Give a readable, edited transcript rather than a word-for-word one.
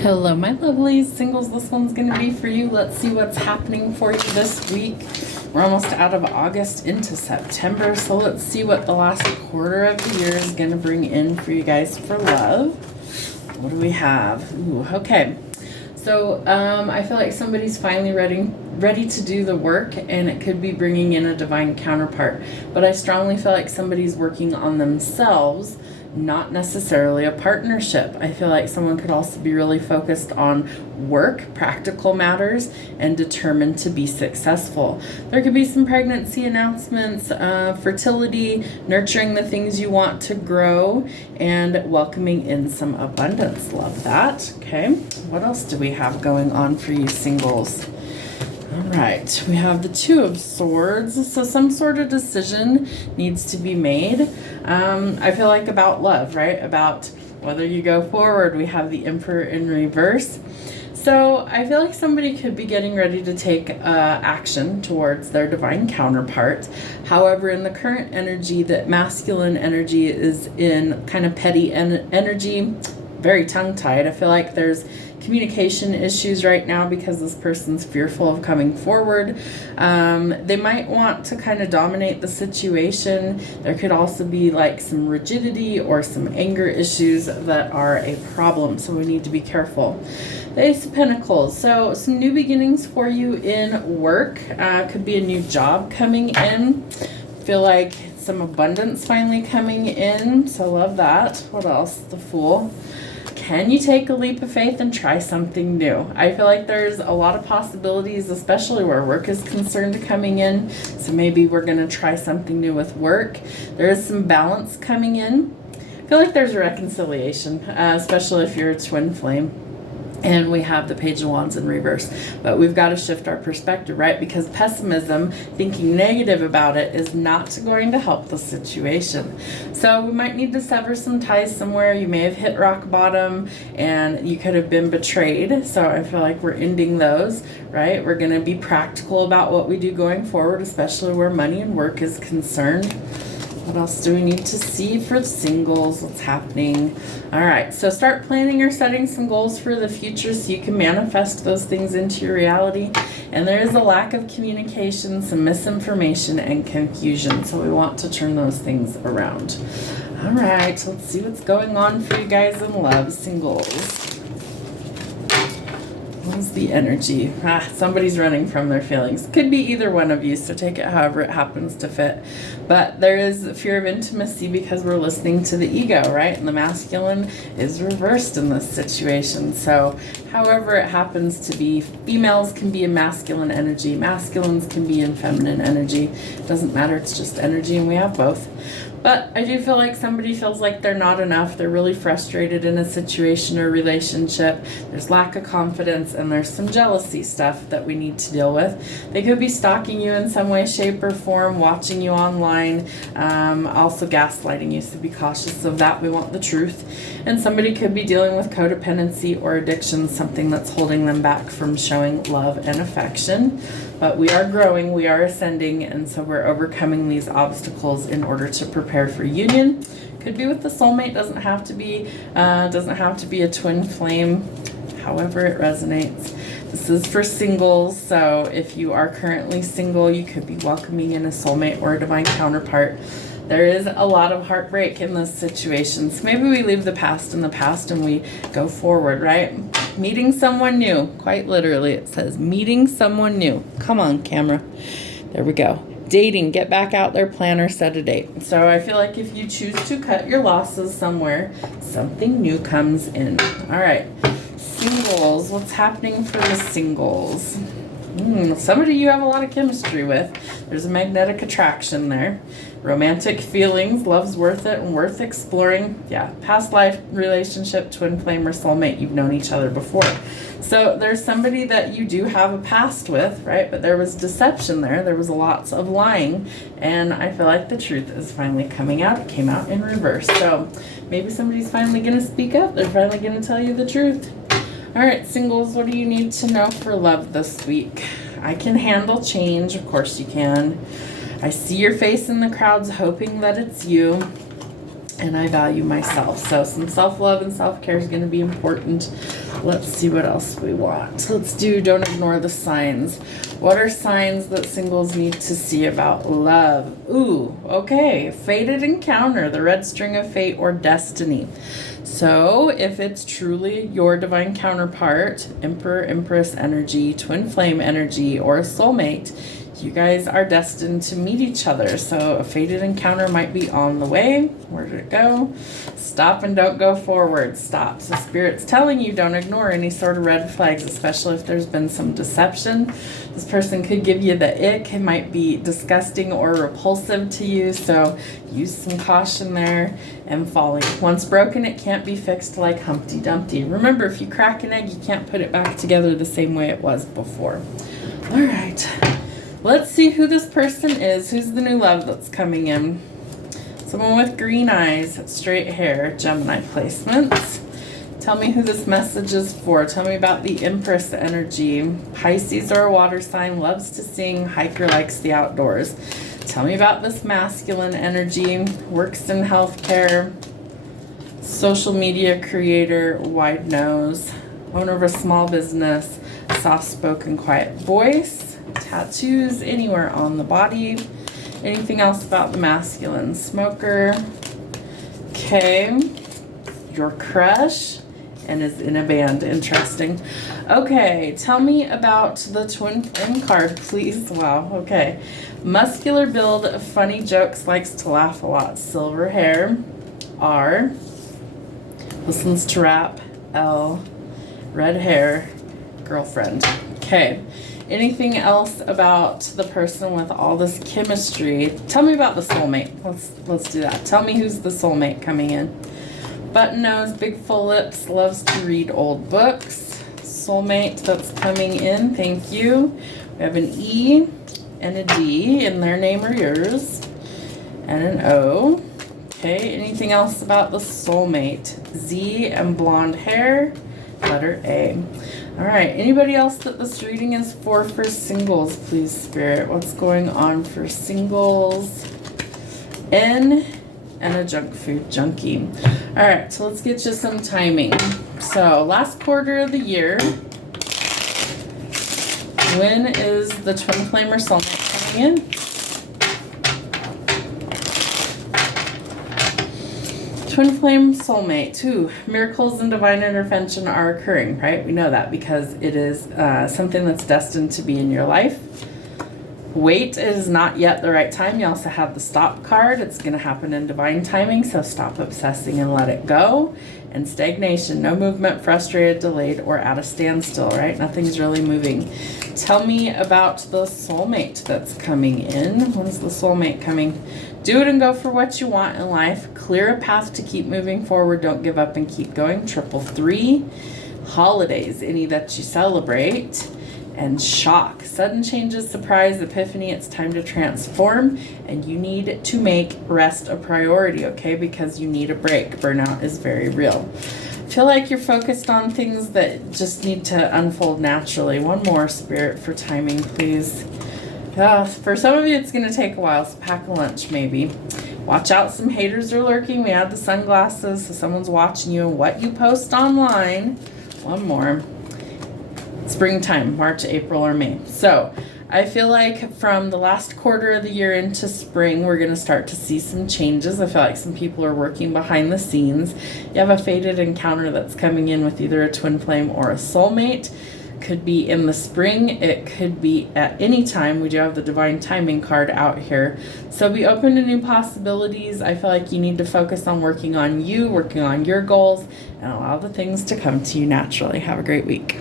Hello, my lovelies. Singles, this one's going to be for you. Let's see what's happening for you this week. We're almost out of August into September, so let's see what the last quarter of the year is going to bring in for you guys for love. What do we have? Ooh, okay. So I feel like somebody's finally ready to do the work, and it could be bringing in a divine counterpart. But I strongly feel like somebody's working on themselves, not necessarily a partnership. I feel like someone could also be really focused on work, practical matters, and determined to be successful. There could be some pregnancy announcements, fertility, nurturing the things you want to grow, and welcoming in some abundance. Love that. Okay, what else do we have going on for you singles? All right, we have the Two of Swords. So some sort of decision needs to be made. I feel like about love, right? About whether you go forward. We have the Emperor in reverse. So I feel like somebody could be getting ready to take action towards their divine counterpart. However, in the current energy, that masculine energy is in kind of petty energy, very tongue-tied. I feel like there's communication issues right now because this person's fearful of coming forward. They might want to kind of dominate the situation. There could also be like some rigidity or some anger issues that are a problem, so we need to be careful. The Ace of Pentacles. So some new beginnings for you in work. Could be a new job coming in. Feel like some abundance finally coming in, so love that. What else? The Fool. Can you take a leap of faith and try something new? I feel like there's a lot of possibilities, especially where work is concerned, coming in. So maybe we're going to try something new with work. There is some balance coming in. I feel like there's a reconciliation, especially if you're a twin flame. And we have the Page of Wands in reverse. But we've got to shift our perspective, right? Because pessimism, thinking negative about it, is not going to help the situation. So we might need to sever some ties somewhere. You may have hit rock bottom and you could have been betrayed. So I feel like we're ending those, right? We're going to be practical about what we do going forward, especially where money and work is concerned. What else do we need to see for singles? What's happening? All right, so start planning or setting some goals for the future so you can manifest those things into your reality. And there is a lack of communication, some misinformation, and confusion. So we want to turn those things around. All right, let's see what's going on for you guys in love, singles. What's the energy? Somebody's running from their feelings. Could be either one of you, so take it however it happens to fit. But there is fear of intimacy because we're listening to the ego, right? And the masculine is reversed in this situation. So however it happens to be, females can be in masculine energy, masculines can be in feminine energy. It doesn't matter, it's just energy, and we have both. But I do feel like somebody feels like they're not enough. They're really frustrated in a situation or relationship. There's lack of confidence, and there's some jealousy stuff that we need to deal with. They could be stalking you in some way, shape, or form, watching you online, also gaslighting you, so be cautious of that. We want the truth. And somebody could be dealing with codependency or addiction, something that's holding them back from showing love and affection. But we are growing, we are ascending, and so we're overcoming these obstacles in order to prepare for union. Could be with the soulmate, doesn't have to be a twin flame, however it resonates. This is for singles, so if you are currently single, you could be welcoming in a soulmate or a divine counterpart. There is a lot of heartbreak in this situation, so maybe we leave the past in the past and we go forward, right? Meeting someone new, quite literally it says meeting someone new. Come on, camera. There we go. Dating, get back out there, plan or set a date. So I feel like if you choose to cut your losses somewhere, something new comes in. All right, singles, what's happening for the singles? Somebody you have a lot of chemistry with. There's a magnetic attraction there. Romantic feelings, love's worth it and worth exploring. Yeah, past life relationship, twin flame, or soulmate, you've known each other before. So there's somebody that you do have a past with, right? But there was deception there. There was lots of lying. And I feel like the truth is finally coming out. It came out in reverse. So maybe somebody's finally going to speak up. They're finally going to tell you the truth. All right, singles, what do you need to know for love this week? I can handle change. Of course you can. I see your face in the crowds hoping that it's you. and I value myself. So some self-love and self-care is going to be important. Let's see what else we want. Let's do don't ignore the signs. What are signs that singles need to see about love? Ooh, okay. Fated encounter, the red string of fate or destiny. So if it's truly your divine counterpart, Emperor, Empress energy, twin flame energy, or a soulmate, you guys are destined to meet each other. So a fated encounter might be on the way. Where did it go? Stop and don't go forward. Stop. So Spirit's telling you don't ignore any sort of red flags, especially if there's been some deception. This person could give you the ick. It might be disgusting or repulsive to you. So use some caution there and folly. Once broken, it can't be fixed like Humpty Dumpty. Remember, if you crack an egg, you can't put it back together the same way it was before. All right. Let's see who this person is. Who's the new love that's coming in? Someone with green eyes, straight hair, Gemini placements. Tell me who this message is for. Tell me about the Empress energy. Pisces or a water sign, loves to sing, hiker, likes the outdoors. Tell me about this masculine energy, works in healthcare, social media creator, wide nose, owner of a small business, soft-spoken, quiet voice. Tattoos anywhere on the body. Anything else about the masculine? Smoker. Okay. Your crush. And is in a band. Interesting. Okay. Tell me about the twin flame card, please. Wow. Okay. Muscular build. Funny jokes. Likes to laugh a lot. Silver hair. R. Listens to rap. L. Red hair. Girlfriend. Okay. Anything else about the person with all this chemistry? Tell me about the soulmate. Let's do that. Tell me who's the soulmate coming in. Button nose, big full lips, loves to read old books. Soulmate that's coming in. Thank you. We have an E and a D in their name or yours. And an O. Okay, anything else about the soulmate? Z and blonde hair. Letter A. All right, anybody else that this reading is for singles, please, Spirit? What's going on for singles? N and a junk food junkie. All right, so let's get you some timing. So last quarter of the year, when is the twin flame or soulmate coming in? Twin flame soulmate. Ooh, miracles and divine intervention are occurring, right? We know that because it is something that's destined to be in your life. Wait is not yet the right time. You also have the stop card. It's going to happen in divine timing, so stop obsessing and let it go. And stagnation, no movement, frustrated, delayed, or at a standstill, right? Nothing's really moving. Tell me about the soulmate that's coming in. When's the soulmate coming? Do it and go for what you want in life. Clear a path to keep moving forward. Don't give up and keep going. 333. Holidays, any that you celebrate. And shock, sudden changes, surprise, epiphany. It's time to transform, and you need to make rest a priority, okay? Because you need a break. Burnout is very real. Feel like you're focused on things that just need to unfold naturally. One more, Spirit, for timing, please. For some of you, it's going to take a while, so pack a lunch maybe. Watch out, some haters are lurking. We have the sunglasses, so someone's watching you and what you post online. One more. Springtime, March, April, or May. So I feel like from the last quarter of the year into spring, we're going to start to see some changes. I feel like some people are working behind the scenes. You have a fated encounter that's coming in with either a twin flame or a soulmate. Could be in the spring. It could be at any time. We do have the divine timing card out here. So be open to new possibilities. I feel like you need to focus on working on you, working on your goals, and allow the things to come to you naturally. Have a great week.